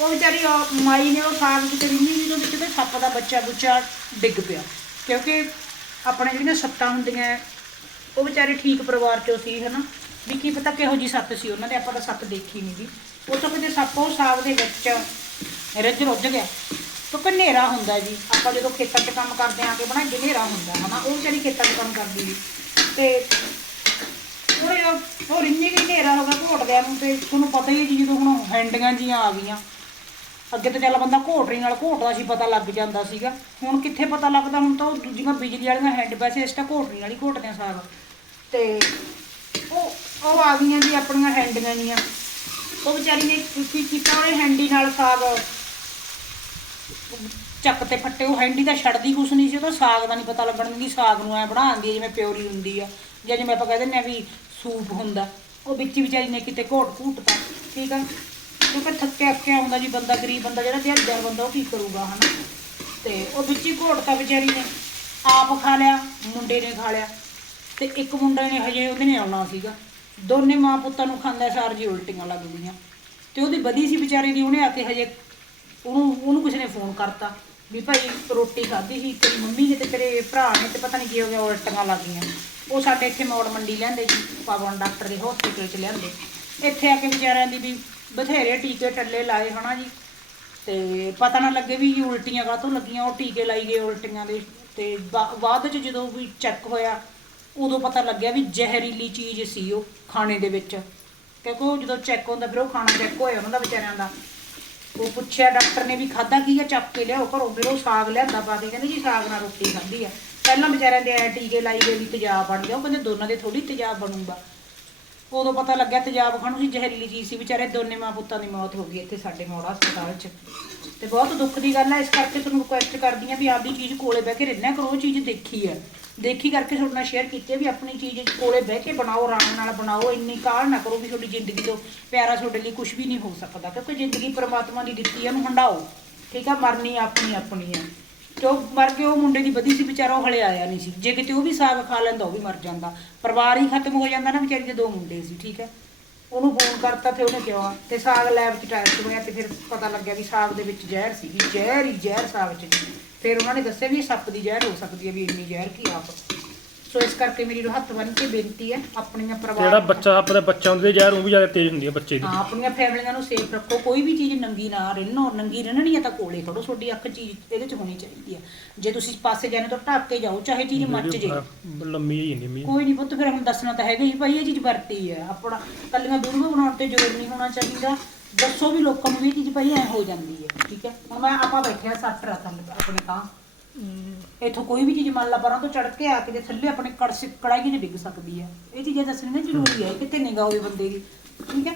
ਉਹ ਵਿਚਾਰੀ, ਉਹ ਮਾਈ ਨੇ ਉਹ ਸਾਗ ਕਿਤੇ ਰਿੰਨੀ ਵੀ ਉਹਦੇ ਵਿੱਚ ਤੇ ਸੱਪ ਦਾ ਬੱਚਾ ਬੁੱਚਾ ਡਿੱਗ ਪਿਆ। ਕਿਉਂਕਿ ਆਪਣੇ ਜਿਹੜੀਆਂ ਸੱਤਾਂ ਹੁੰਦੀਆਂ, ਉਹ ਵਿਚਾਰੇ ਠੀਕ ਪਰਿਵਾਰ ਚੋਂ ਸੀ, ਹਨਾ? ਵੀ ਕੀ ਪਤਾ ਕਿਹੋ ਜੀ ਸੱਤ ਸੀ, ਉਹਨਾਂ ਦੇ ਆਪਾਂ ਤਾਂ ਸੱਤ ਦੇਖੀ ਨਹੀਂ ਜੀ ਉੱਥੋਂ ਕਿਤੇ ਸੱਪ, ਉਹ ਸਾਗ ਦੇ ਵਿੱਚ ਰੱਜ ਰੁੱਝ ਗਿਆ। ਕਿਉਂਕਿ ਹਨੇਰਾ ਹੁੰਦਾ ਜੀ, ਆਪਾਂ ਜਦੋਂ ਖੇਤਾਂ 'ਚ ਕੰਮ ਕਰਦੇ ਆਂ ਕੇ ਬਣਾਈ ਹਨੇਰਾ ਹੁੰਦਾ, ਹਨਾ? ਉਹ ਵਿਚਾਰੀ ਖੇਤਾਂ 'ਚ ਕੰਮ ਕਰਦੀ ਸੀ। ਤੇ ਥੋੜੇ ਹੋਰ ਰਿੰਨੇ ਵੀ ਹਨੇਰਾ ਹੋ ਗਿਆ ਘੋਟਦਿਆਂ ਨੂੰ ਤੇ ਤੁਹਾਨੂੰ ਪਤਾ ਹੀ ਹੈ ਜੀ ਜਦੋਂ ਹੁਣ ਹੈਂਡੀਆਂ ਜੀਆਂ ਆ ਗਈਆਂ। ਅੱਗੇ ਤਾਂ ਚੱਲ ਬੰਦਾ ਘੋਟਰੀ ਨਾਲ ਘੋਟਦਾ ਸੀ, ਪਤਾ ਲੱਗ ਜਾਂਦਾ ਸੀਗਾ। ਹੁਣ ਕਿੱਥੇ ਪਤਾ ਲੱਗਦਾ, ਹੁਣ ਤਾਂ ਉਹ ਦੂਜੀਆਂ ਬਿਜਲੀ ਵਾਲੀਆਂ ਹੈਂਡ ਵੈਸੇ ਇਸ ਤਾਂ ਘੋਟਰੀ ਨਾਲ ਹੀ ਘੋਟਦੇ ਆ ਸਾਗ ਤੇ ਉਹ ਉਹ ਆ ਗਈਆਂ ਜੀ ਆਪਣੀਆਂ ਹੈਂਡੀਆਂ ਜੀਆਂ। ਉਹ ਵਿਚਾਰੀ ਨੇ ਕੀ ਕੀਤਾ, ਉਹਨੇ ਹੈਂਡੀ ਨਾਲ ਸਾਗ ਚੱਕ ਤੇ ਫੱਟੇ, ਉਹ ਹੈਂਡੀ ਤਾਂ ਛੱਡਦੀ ਕੁਛ ਨਹੀਂ ਸੀ, ਉਹਦਾ ਸਾਗ ਦਾ ਨਹੀਂ ਪਤਾ ਲੱਗਣ ਦਿੰਦੀ ਸਾਗ ਨੂੰ ਐ ਬਣਾਉਂਦੀ ਹੈ ਜਿਵੇਂ ਪਿਓਰੀ ਹੁੰਦੀ ਆ। ਜਾਂ ਜਿਵੇਂ ਆਪਾਂ ਕਹਿ ਦਿੰਦੇ ਆ ਵੀ ਸੂਪ ਹੁੰਦਾ, ਉਹ ਵਿੱਚ ਵਿਚਾਰੀ ਨੇ ਕਿਤੇ ਘੋਟ ਘੂਟਤਾ ਠੀਕ ਆ? ਕਿਉਂਕਿ ਥੱਕਿਆ ਅੱਕਿਆ ਆਉਂਦਾ ਜੀ ਬੰਦਾ, ਗਰੀਬ ਬੰਦਾ ਜਿਹੜਾ ਦਿਹਾੜੀਦਾਰ ਬੰਦਾ, ਉਹ ਕੀ ਕਰੂਗਾ, ਹਨਾ? ਤੇ ਉਹ ਵਿੱਚ ਹੀ ਘੋਟਤਾ ਵਿਚਾਰੀ ਨੇ, ਆਪ ਖਾ ਲਿਆ, ਮੁੰਡੇ ਨੇ ਖਾ ਲਿਆ। ਤੇ ਇੱਕ ਮੁੰਡੇ ਨੇ ਹਜੇ ਉਹਦੇ ਨੇ ਆਉਣਾ ਸੀਗਾ। ਦੋਨੇ ਮਾਂ ਪੁੱਤਾਂ ਨੂੰ ਖਾਂਦਾ, ਸਾਰ ਜੀ ਉਲਟੀਆਂ ਲੱਗ ਗਈਆਂ ਤੇ ਉਹਦੀ ਵਧੀ ਸੀ ਵਿਚਾਰੀ ਦੀ, ਉਹਨੇ ਆ ਕੇ ਹਜੇ ਉਹਨੂੰ ਉਹਨੂੰ ਕਿਸੇ ਨੇ ਫੋਨ ਕਰਤਾ ਵੀ ਭਾਈ ਰੋਟੀ ਖਾਧੀ ਸੀ ਤੇਰੀ ਮੰਮੀ ਨੇ ਤੇ ਤੇਰੇ ਭਰਾ ਨੇ ਤੇ ਪਤਾ ਨਹੀਂ ਕੀ ਹੋ ਗਿਆ ਉਲਟੀਆਂ ਲੱਗ ਗਈਆਂ। ਉਹ ਸਾਡੇ ਇੱਥੇ ਮੌੜ ਮੰਡੀ ਲਿਆਂਦੇ ਜੀ ਪਵਨ ਡਾਕਟਰ ਦੇ ਹਸਪੀਟਲ 'ਚ ਲਿਆਂਦੇ। ਇੱਥੇ ਆ ਕੇ ਵਿਚਾਰਿਆਂ ਦੀ ਵੀ ਬਥੇਰੇ ਟੀਕੇ ਟੱਲੇ ਲਾਏ ਹਨਾ ਜੀ। ਤੇ ਪਤਾ ਨਾ ਲੱਗੇ ਵੀ ਇਹ ਉਲਟੀਆਂ ਕਾਹਤੋਂ ਲੱਗੀਆਂ, ਉਹ ਟੀਕੇ ਲਾਈ ਗਏ ਉਲਟੀਆਂ ਦੇ। ਤੇ ਬਾਅਦ ਚ ਜਦੋਂ ਵੀ ਚੈੱਕ ਹੋਇਆ, ਉਦੋਂ ਪਤਾ ਲੱਗਿਆ ਵੀ ਜ਼ਹਿਰੀਲੀ ਚੀਜ਼ ਸੀ ਉਹ ਖਾਣੇ ਦੇ ਵਿੱਚ। ਕਿਉਂਕਿ ਉਹ ਜਦੋਂ ਚੈੱਕ ਹੁੰਦਾ, ਫਿਰ ਉਹ ਖਾਣਾ ਚੈੱਕ ਹੋਇਆ ਉਹਨਾਂ ਦਾ ਵਿਚਾਰਿਆਂ ਦਾ। ਉਹ ਪੁੱਛਿਆ, ਡਾਕਟਰ ਨੇ ਵੀ ਖਾਦਾ ਕੀ ਆ, ਚੱਕ ਕੇ ਲਿਆਓ ਘਰੋਂ, ਫਿਰ ਉਹ ਸਾਗ ਲਿਆਂਦਾ ਪਾ ਕੇ, ਕਹਿੰਦੇ ਜੀ ਸਾਗ ਨਾਲ ਰੋਟੀ ਖਾਂਦੀ ਆ। ਪਹਿਲਾਂ ਵਿਚਾਰਿਆਂ ਦੇ ਟੀਕੇ ਲਾਈ ਗਏ ਵੀ ਤੇਜ਼ਾਬ ਬਣ ਗਿਆ, ਉਹ ਕਹਿੰਦੇ ਦੋਨਾਂ ਦੇ ਥੋੜੀ ਤੇਜ਼ਾਬ ਬਣੂਗਾ। ਉਦੋਂ ਪਤਾ ਲੱਗਿਆ ਤੇਜ਼ਾਬ ਨੂੰ ਸੀ ਜ਼ਹਿਰੀਲੀ ਚੀਜ਼ ਸੀ, ਵਿਚਾਰੇ ਦੋਨੇ ਮਾਂ ਪੁੱਤਾਂ ਦੀ ਮੌਤ ਹੋ ਗਈ ਇੱਥੇ ਸਾਡੇ ਮੋੜਾ ਹਸਪਤਾਲ 'ਚ। ਤੇ ਬਹੁਤ ਦੁੱਖ ਦੀ ਗੱਲ ਹੈ ਇਸ ਕਰਕੇ ਤੁਹਾਨੂੰ ਰਿਕੁਐਸਟ ਕਰਦੀ ਹਾਂ ਵੀ ਆਪਦੀ ਚੀਜ਼ ਕੋਲੇ ਬਹਿ ਕੇ ਰਹਿਣਾ ਕਰੋ, ਉਹ ਚੀਜ਼ ਦੇਖੀ ਹੈ ਦੇਖੀ ਕਰਕੇ ਤੁਹਾਡੇ ਨਾਲ ਸ਼ੇਅਰ ਕੀਤੀ ਹੈ ਵੀ ਆਪਣੀ ਚੀਜ਼ ਕੋਲੇ ਬਹਿ ਕੇ ਬਣਾਓ, ਆਰਾਮ ਨਾਲ ਬਣਾਓ, ਇੰਨੀ ਕਾਹਲ ਨਾ ਕਰੋ ਵੀ ਤੁਹਾਡੀ ਜ਼ਿੰਦਗੀ ਤੋਂ ਪਿਆਰਾ ਤੁਹਾਡੇ ਲਈ ਕੁਝ ਵੀ ਨਹੀਂ ਹੋ ਸਕਦਾ, ਕਿਉਂਕਿ ਜ਼ਿੰਦਗੀ ਪ੍ਰਮਾਤਮਾ ਦੀ ਦਿੱਤੀ ਹੈ ਉਹਨੂੰ ਹੰਡਾਓ। ਠੀਕ ਆ, ਮਰਨੀ ਆਪਣੀ ਆਪਣੀ ਹੈ ਤੇ ਉਹ ਮਰ ਕੇ ਉਹ ਮੁੰਡੇ ਦੀ ਵਧੀ ਸੀ, ਵਿਚਾਰਾ ਉਹ ਹਲੇ ਆਇਆ ਨਹੀਂ ਸੀ। ਜੇ ਕਿਤੇ ਉਹ ਵੀ ਸਾਗ ਖਾ ਲੈਂਦਾ, ਉਹ ਵੀ ਮਰ ਜਾਂਦਾ। ਪਰਿਵਾਰ ਹੀ ਖਤਮ ਹੋ ਜਾਂਦਾ ਨਾ, ਵਿਚਾਰੀ ਦੇ ਦੋ ਮੁੰਡੇ ਸੀ, ਠੀਕ ਹੈ? ਉਹਨੂੰ ਫੋਨ ਕਰਤਾ ਤੇ ਉਹਨੇ ਕਿਹਾ, ਤੇ ਸਾਗ ਲੈਬ 'ਚ ਟੈਸਟ ਹੋਇਆ ਤੇ ਫਿਰ ਪਤਾ ਲੱਗਿਆ ਵੀ ਸਾਗ ਦੇ ਵਿੱਚ ਜ਼ਹਿਰ ਸੀ, ਵੀ ਜ਼ਹਿਰ ਹੀ ਜ਼ਹਿਰ ਸਾਗ 'ਚ ਸੀ। ਫਿਰ ਉਹਨਾਂ ਨੇ ਦੱਸਿਆ ਵੀ ਇਹ ਸੱਪ ਦੀ ਜ਼ਹਿਰ ਹੋ ਸਕਦੀ ਹੈ, ਵੀ ਇੰਨੀ ਜ਼ਹਿਰ ਕੀ ਆਪ। ਸੋ ਇਸ ਕਰਕੇ ਮੇਰੀ ਹੱਥ ਬੰਨ੍ਹ ਕੇ ਬੇਨਤੀ ਹੈ ਆਪਣੀਆਂ ਜਿਹੜਾ ਪਰਿਵਾਰ ਬੱਚਾ ਆਪਣੇ ਬੱਚਾ ਹੁੰਦੇ ਜ਼ਹਿਰ ਉਹ ਵੀ ਜ਼ਿਆਦਾ ਤੇਜ਼ ਹੁੰਦੀ ਹੈ ਬੱਚੇ ਦੀ। ਹਾਂ ਆਪਣੀਆਂ ਫੈਮਲੀਆਂ ਨੂੰ ਸੇਫ ਰੱਖੋ ਕੋਈ ਵੀ ਚੀਜ਼ ਨੰਗੀ ਨਾ ਰਹਿਣੋ ਨੰਗੀ ਰਹਿਣਣੀ ਹੈ ਤਾਂ ਕੋਲੇ ਖੜੋ ਤੁਹਾਡੀ ਅੱਖ ਚੀਜ਼ ਇਹਦੇ 'ਚ ਹੋਣੀ ਚਾਹੀਦੀ ਹੈ। ਜੇ ਤੁਸੀਂ ਪਾਸੇ ਜਾਣੇ ਤਾਂ ਢੱਕ ਕੇ ਜਾਓ ਚਾਹੇ ਚੀਜ਼ ਮੱਚ ਜੇ। ਲੰਮੀ ਹੁੰਦੀ ਮੀ ਕੋਈ ਨਹੀਂ ਪੁੱਤ ਫਿਰ ਹੁਣ ਦੱਸਣਾ ਤਾਂ ਹੈਗਾ ਹੀ ਭਾਈ ਇਹ ਚੀਜ਼ ਵਰਤੀ ਹੈ। ਆਪਣਾ ਕੱਲੀਆਂ ਵੀਡੀਓ ਬਣਾਉਣ ਤੇ ਜ਼ੋਰ ਨਹੀਂ ਹੋਣਾ ਚਾਹੀਦਾ। ਦੱਸੋ ਵੀ ਲੋਕਾਂ ਨੂੰ ਵੀ ਇਹ ਚੀਜ਼ ਭਾਈ ਐ ਹੋ ਜਾਂਦੀ ਹੈ ਠੀਕ ਹੈ? ਹੁਣ ਮੈਂ ਆਪਾਂ ਬੈਠਿਆ ਸੱਟ ਰਹਾ ਥੱਲੇ ਆਪਣੇ ਤਾਂ। ਇੱਥੋਂ ਕੋਈ ਵੀ ਚੀਜ਼ ਮੰਨ ਲਾ ਪਰਾਂ ਤੋਂ ਚੜ ਕੇ ਆ ਕੇ ਤੇ ਥੱਲੇ ਆਪਣੇ ਕੜਛੀ ਕੜਾਈ 'ਚ ਡਿੱਗ ਸਕਦੀ ਹੈ ਇਹ ਚੀਜ਼ਾਂ ਦੱਸਣੀਆਂ ਜ਼ਰੂਰੀ ਹੈ ਕਿਤੇ ਨਿਗਾ ਹੋਵੇ ਬੰਦੇ ਦੀ, ਠੀਕ ਹੈ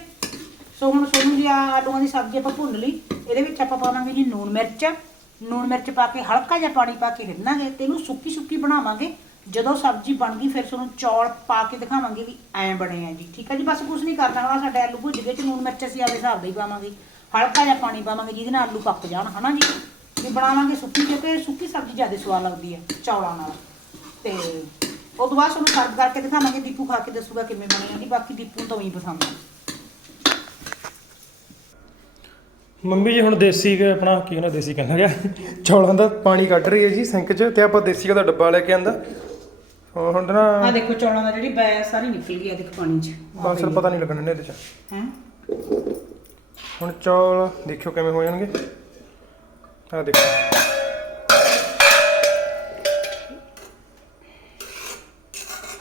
ਸੋ ਹੁਣ ਸੋਨੂੰ ਜੀ ਆਲੂਆਂ ਦੀ ਸਬਜ਼ੀ ਆਪਾਂ ਭੁੰਨ ਲਈ, ਇਹਦੇ ਵਿੱਚ ਆਪਾਂ ਪਾਵਾਂਗੇ ਜੀ ਨੂਣ ਮਿਰਚ। ਨੂਣ ਮਿਰਚ ਪਾ ਕੇ ਹਲਕਾ ਜਿਹਾ ਪਾਣੀ ਪਾ ਕੇ ਰਿੰਨਾਂਗੇ ਤੇ ਇਹਨੂੰ ਸੁੱਕੀ ਸੁੱਕੀ ਬਣਾਵਾਂਗੇ। ਜਦੋਂ ਸਬਜ਼ੀ ਬਣ ਗਈ, ਫਿਰ ਤੁਹਾਨੂੰ ਚੌਲ ਪਾ ਕੇ ਦਿਖਾਵਾਂਗੇ ਵੀ ਐਂ ਬਣੇ ਆ ਜੀ, ਠੀਕ ਹੈ ਜੀ? ਬਸ ਕੁਝ ਨਹੀਂ ਕਰਨਾ ਹੁਣ ਸਾਡੇ ਆਲੂ ਭੁੱਜ ਗਏ ਚ ਨੂਣ ਮਿਰਚ ਅਸੀਂ ਆਪਦੇ ਹਿਸਾਬ ਦਾ ਹੀ ਪਾਵਾਂਗੇ। ਹਲਕਾ ਜਿਹਾ ਪਾਣੀ ਪਾਵਾਂਗੇ ਜਿਹਦੇ ਨਾਲ ਆਲੂ ਪੱਕ ਜਾਣ, ਹਨਾ ਜੀ? ਵੀ ਬਣਾਵਾਂਗੇ ਸੁੱਕੀ ਕਿਉਂਕਿ ਸੁੱਕੀ ਸਬਜ਼ੀ ਜ਼ਿਆਦਾ ਸਵਾਦ ਲੱਗਦੀ ਹੈ ਚੌਲਾਂ ਨਾਲ। ਤੇ ਉਹ ਤੋਂ ਬਾਅਦ ਤੁਹਾਨੂੰ ਸਰਵ ਕਰਕੇ ਦਿਖਾਵਾਂਗੇ ਦੀਪੂ ਖਾ ਕੇ ਦੱਸੂਗਾ ਕਿਵੇਂ ਬਣੀ ਆਂਦੀ ਬਾਕੀ ਦੀਪੂ ਨੂੰ ਤਾਂ ਹੀ ਪਸੰਦ ਆ। ਮੰਮੀ ਜੀ ਹੁਣ ਦੇਸੀ ਕੁ ਆਪਣਾ ਕੀ ਕਹਿੰਦਾ ਦੇਸੀ ਕਹਿੰਦਾ ਗਿਆ। ਚੌਲਾਂ ਦਾ ਪਾਣੀ ਕੱਢ ਰਹੀ ਹੈ ਜੀ ਸਿੰਕ 'ਚ ਤੇ ਆਪਾਂ ਦੇਸੀ ਦਾ ਡੱਬਾ ਲੈ ਕੇ ਆਂਦਾ। ਹੁਣ ਆ ਨਾ ਦੇਖੋ ਚੌਲਾਂ ਦਾ ਜਿਹੜੀ ਬੈ ਸਾਰੀ ਨਿਕਲ ਗਈ ਆ ਦੇਖ ਪਾਣੀ 'ਚ। ਬਸ ਪਤਾ ਨਹੀਂ ਲੱਗਣਾ ਇਹਦੇ 'ਚ। ਹੈ? ਹੁਣ ਚੌਲ ਦੇਖਿਓ ਕਿਵੇਂ ਹੋ ਜਾਣਗੇ। ਆ ਦੇਖੋ।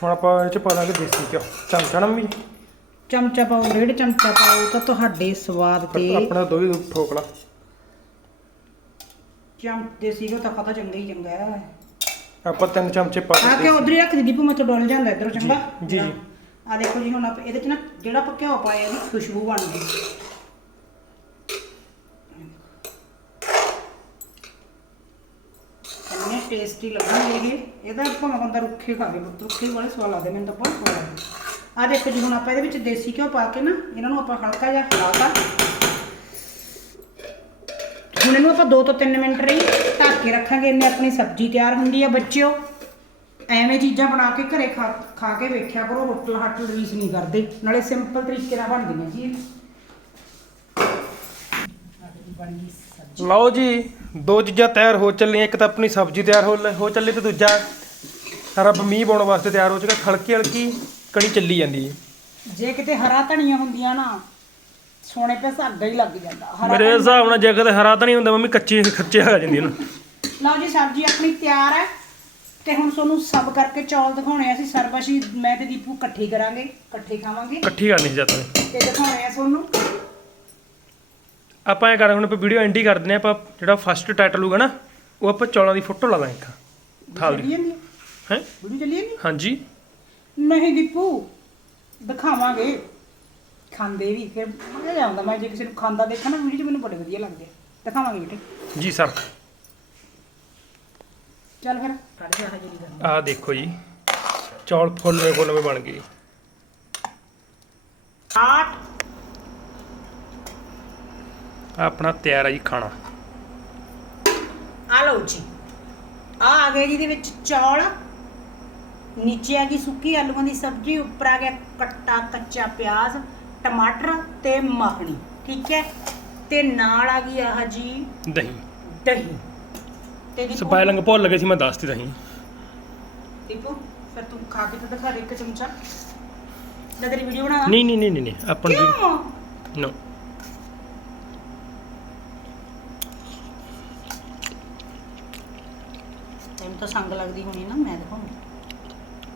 ਹੁਣ ਆਪਾਂ ਇਹ 'ਚ ਪਾ ਦਾਂਗੇ ਦੇਸੀ ਘਿਓ। ਚਮਚਾ ਨਾ ਮੰਮੀ ਜੀ? ਚਮਚਾ ਪਾਓ ਡੇਢ ਚਮਚਾ ਪਾਓ ਤਾਂ ਤੁਹਾਡੇ ਸਵਾਦ ਤੇ ਆਪਣਾ ਦੋ ਹੀ ਠੋਕਲਾ ਚਮ ਦੇਸੀ ਘਿਓ ਤਾਂ ਖਾਤਾ ਚੰਗਾ ਹੀ ਚੰਗਾ ਹੈ। ਆਪਾਂ ਤਿੰਨ ਚਮਚੇ ਪਾ ਆ ਕੇ ਦਿੱਤੇ ਉਧਰ ਹੀ ਰੱਖ ਦੀ ਦੀਪੂ ਮੈਂ ਤਾਂ ਡੋਲ ਜਾਂਦਾ ਇਧਰੋਂ ਚੰਗਾ? ਜੀ, ਜੀ। ਆ ਦੇਖੋ ਜੀ ਹੁਣ ਆਪਾਂ ਇਹਦੇ ਚ ਨਾ ਜਿਹੜਾ ਆਪਾਂ ਘਿਓ ਪਾਇਆ ਇਹਦੀ ਖੁਸ਼ਬੂ ਬਣ ਗਈ ਇੰਨੇ ਟੇਸਟੀ ਲੱਗਣਗੇ ਇਹ ਇਹਦਾ ਭਾਵੇਂ ਬੰਦਾ ਰੁੱਖੇ ਖਾਵੇ, ਪੁੱਤ, ਰੁੱਖੇ ਵਾਲੇ ਸਵਾਦ ਲੱਗਦੇ, ਮੈਨੂੰ ਤਾਂ ਬਹੁਤ ਸਵਾਦ ਲੱਗਦੇ। ਆ ਦੇਖੋ ਜੀ, ਹੁਣ ਆਪਾਂ ਇਹਦੇ ਵਿੱਚ ਦੇਸੀ ਘਿਓ ਪਾ ਕੇ ਨਾ, ਇਹਨਾਂ ਨੂੰ ਆਪਾਂ ਹਲਕਾ ਜਿਹਾ ਹਿਲਾਤਾ ਹੁਣ ਇਹਨੂੰ ਆਪਾਂ 2 ਤੋਂ 3 ਮਿੰਟ ਰਹੀ ਢੱਕ ਕੇ ਰੱਖਾਂਗੇ, ਇਹਨੇ ਆਪਣੀ ਸਬਜ਼ੀ ਤਿਆਰ ਹੁੰਦੀ ਆ, ਬੱਚਿਓ। ਐਵੇਂ ਚੀਜ਼ਾਂ ਬਣਾ ਕੇ ਘਰੇ ਖਾ ਖਾ ਕੇ ਵੇਖਿਆ ਕਰੋ ਹੋਟਲ ਹੱਟਲ ਰੀਸ ਨਹੀਂ ਕਰਦੇ। ਨਾਲੇ ਸਿੰਪਲ ਤਰੀਕੇ ਨਾਲ ਬਣਦੀਆਂ ਜੀ, ਬਣ ਗਈ। ਲਓ ਜੀ ਦੋ ਚੀਜ਼ਾਂ ਤਿਆਰ ਹੋ ਚੱਲੀਆਂ ਇੱਕ ਤਾਂ ਆਪਣੀ ਸਬਜ਼ੀ ਤਿਆਰ ਹੋ ਹੋ ਚੱਲੀ ਤੇ ਦੂਜਾ ਰੱਬ ਮੀਂਹ ਪਾਉਣ ਵਾਸਤੇ ਤਿਆਰ ਹੋ ਚੁੱਕਾ ਖਲਕੀ ਹਲਕੀ ਕਣੀ ਚੱਲੀ ਜਾਂਦੀ ਹੈ ਜੇ ਕਿਤੇ ਹਰਾ ਧਨੀਆ ਹੁੰਦੀਆਂ ਨਾ ਸੋਨੇ ਤੇ ਸਾਡਾ ਹੀ ਲੱਗ ਜਾਂਦਾ ਮੇਰੇ ਧਨੀਆ- ਹਿਸਾਬ ਨਾਲ ਜੇ ਕਦੇ ਹਰਾ ਤਾਂ ਨਹੀਂ ਹੁੰਦਾ ਮੰਮੀ ਕੱਚੀ ਖੱਚੇ ਆ ਜਾਂਦੀ ਇਹਨੂੰ ਲਓ ਜੀ ਸਬਜ਼ੀ ਆਪਣੀ ਤਿਆਰ ਹੈ ਤੇ ਹੁਣ ਤੁਹਾਨੂੰ ਸਭ ਕਰਕੇ ਚੌਲ ਦਿਖਾਉਣੇ ਆ ਅਸੀਂ ਸਰਬਸ਼ੀ ਮੈਂ ਤੇ ਦੀਪੂ ਇਕੱਠੇ ਕਰਾਂਗੇ ਇਕੱਠੇ ਖਾਵਾਂਗੇ। ਇਕੱਠੀ ਕਰਨੀ ਜਾਂਦੇ ਤੇ ਦਿਖਾਉਣੇ ਆ ਤੁਹਾਨੂੰ। ਆਪਾਂ ਇਹ ਕਰਾਂਗੇ ਹੁਣ ਆਪਾਂ ਵੀਡੀਓ ਐਂਡੀ ਕਰ ਦਿੰਦੇ ਹਾਂ ਆਪਾਂ ਜਿਹੜਾ ਫਸਟ ਟਾਈਟਲ ਹੋਊਗਾ ਨਾ ਉਹ ਆਪਾਂ ਚੌਲਾਂ ਦੀ ਫੋਟੋ ਲਾ ਦਾਂਗੇ ਇੱਕ। ਥਾਲ ਦੀ। ਹੈ? ਵੀਡੀਓ ਚੱਲੀ ਜਾਂਦੀ ਹਾਂਜੀ। ਨਹੀਂ ਦੀਪੂ ਦਿਖਾਵਾਂਗੇ। ਖਾਂਦੇ ਵੀ ਫਿਰ ਮਜ਼ਾ ਆਉਂਦਾ ਮੈਂ ਜੇ ਕਿਸੇ ਨੂੰ ਖਾਂਦਾ ਦੇਖਾਂ ਨਾ ਵੀਡੀਓ 'ਚ ਮੈਨੂੰ ਬੜੇ ਵਧੀਆ ਲੱਗਦੇ ਆ। ਦਿਖਾਵਾਂਗੇ ਬੇਟੇ। ਜੀ ਸਰ ਚੱਲ ਫਿਰ। ਨਹੀਂ ਆਹ ਦੇਖੋ ਜੀ ਚੌਲ ਫੁੱਲਵੇਂ ਫੁੱਲਵੇਂ ਬਣ ਗਏ ਆਟ ਆਹ ਆਪਣਾ ਤਿਆਰ ਆ ਜੀ ਖਾਣਾ। ਆ ਲਓ ਜੀ। ਆ ਆ ਗਏ ਜਿਹਦੇ ਵਿੱਚ ਚੌਲ। ਨੀਚੇ ਆ ਗਈ ਸੁੱਕੀ ਆਲੂਆਂ ਦੀ ਸਬਜ਼ੀ ਉੱਪਰ ਆ ਗਿਆ ਕੱਟਾ ਕੱਚਾ ਪਿਆਜ਼ ਟਮਾਟਰ ਤੇ ਮੱਖਣੀ ਠੀਕ ਹੈ? ਤੇ ਨਾਲ ਆ ਗਈ ਆਹ ਜੀ ਦਹੀਂ। ਦਹੀਂ। ਤੇ ਦੀਪੂ- ਸਪਾਈਲਿੰਗ ਭੁੱਲ ਗਏ ਸੀ ਮੈਂ ਦੱਸਤੀ ਦਹੀਂ। ਦੀਪੂ ਫਿਰ ਤੂੰ ਖਾ ਕੇ ਤਾਂ ਦਿਖਾ ਦੇ ਇੱਕ ਚਮਚਾ। ਲੈ ਤੇਰੀ ਵੀਡੀਓ ਬਣਾ ਨਹੀਂ ਨਹੀਂ ਨਹੀਂ ਨਹੀਂ ਨਹੀਂ ਦੀ ਨੋ ਤੈਨੂੰ ਤਾਂ ਸੰਗ ਲੱਗਦੀ ਹੋਣੀ ਨਾ ਮੈਂ ਦਿਖਾਉਂਗੀ।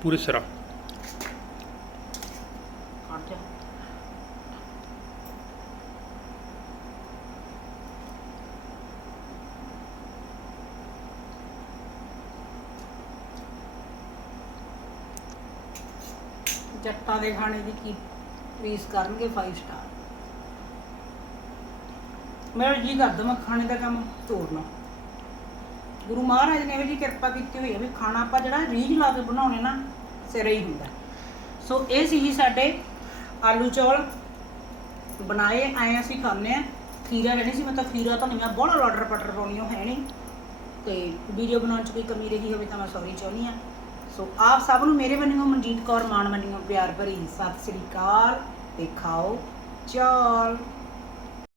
ਪੂਰੇ ਸਿਰਾ। ਕੱਢ ਜਾ। ਜੱਟਾਂ ਦੇ ਖਾਣੇ ਦੀ ਕੀ ਪਲੀਜ਼ ਕਰਨਗੇ 5 ਸਟਾਰ ਮੇਰਾ ਜੀ ਕਰਦਾ ਮੈਂ ਖਾਣੇ ਦਾ ਕੰਮ ਤੋੜਨਾ। ਗੁਰੂ ਮਹਾਰਾਜ ਨੇ ਇਹ ਜੀ ਕਿਰਪਾ ਕੀਤੀ ਹੋਈ ਹੈ ਵੀ ਖਾਣਾ ਆਪਾਂ ਜਿਹੜਾ ਰੀਝ ਲਾ ਕੇ ਬਣਾਉਣੇ ਨਾ, ਸਿਰੇ ਹੀ ਹੁੰਦਾ। ਸੋ ਇਹ ਸੀ ਜੀ ਸਾਡੇ ਆਲੂ ਚੌਲ। ਬਣਾਏ ਆਏ ਅਸੀਂ ਖਾਂਦੇ ਆ ਖੀਰਾ ਲੈਣੀ ਸੀ, ਮੈਂ ਤਾਂ ਖੀਰਾ ਤਾਂ ਨਹੀਂ ਮੈਂ ਬੜਾ ਲਾਡਰ ਪਟਰ ਪਾਉਣੀ ਉਹ ਹੈ ਨਹੀਂ। ਤੇ ਵੀਡੀਓ ਬਣਾਉਣ ਚ ਕੋਈ ਕਮੀ ਰਹੀ ਹੋਵੇ ਤਾਂ ਮੈਂ ਸੌਰੀ ਚਾਹੁੰਦੀ ਆ ਸੋ ਆਪ ਸਭ ਨੂੰ ਮੇਰੇ ਵੱਲੋਂ ਮਨਜੀਤ ਕੌਰ ਮਾਨ ਵੱਲੋਂ ਪਿਆਰ ਭਰੀ ਸਤਿ ਸ੍ਰੀ ਅਕਾਲ, ਤੇ ਖਾਓ ਚੌਲ।